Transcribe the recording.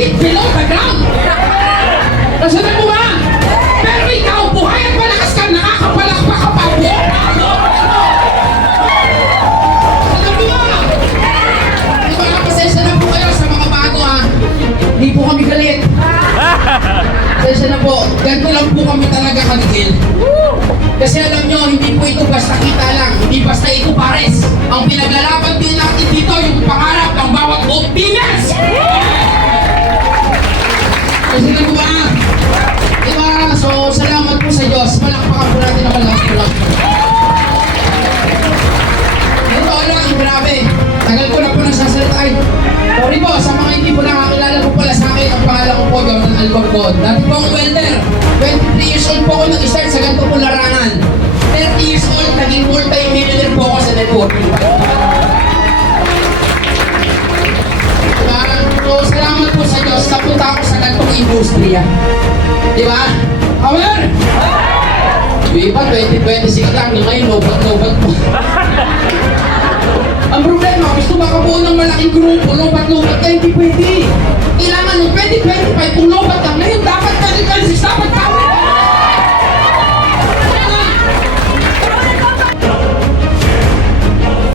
feet below the ground. Nasabi mo ba? Pero ikaw, buhay at malakas ka, nakakapalakpak ka pa. Alam mo ba? Pasensya na po kayo sa mga bago ha. Hindi po kami galit. Pasensya na po. Ganito lang po kami talaga kanigil. Kasi alam nyo, hindi po ito basta kita lang. Hindi basta ito pares. Ang pinaglalaban din natin dito, yung pangarap ng bawat Optimers! Kasi na po ba? Diba? So, salamat po sa Diyos. Malakpakan po natin ang malakas po lang. Ito lang, grabe. Tagal ko na po nagsasalita. Ay, sorry po, sa mga hindi po nakakilala po pala sa akin, ang pangalan ko po, Jordan Alcorcon. Dati po akong welder. 23 years old po ako nag-start sa ganito po larangan. 30 years old, naging multi-millionaire po ako sa networking. So, salamat po sa Diyos. Napunta ako sa ganitong industriya. Di ba? However, iba, 2026 lang. Ngayon, lobat po. Ang problema, gusto makabuo ng malaking grupo, lobat-lobat ka, hindi pwede. Kailangan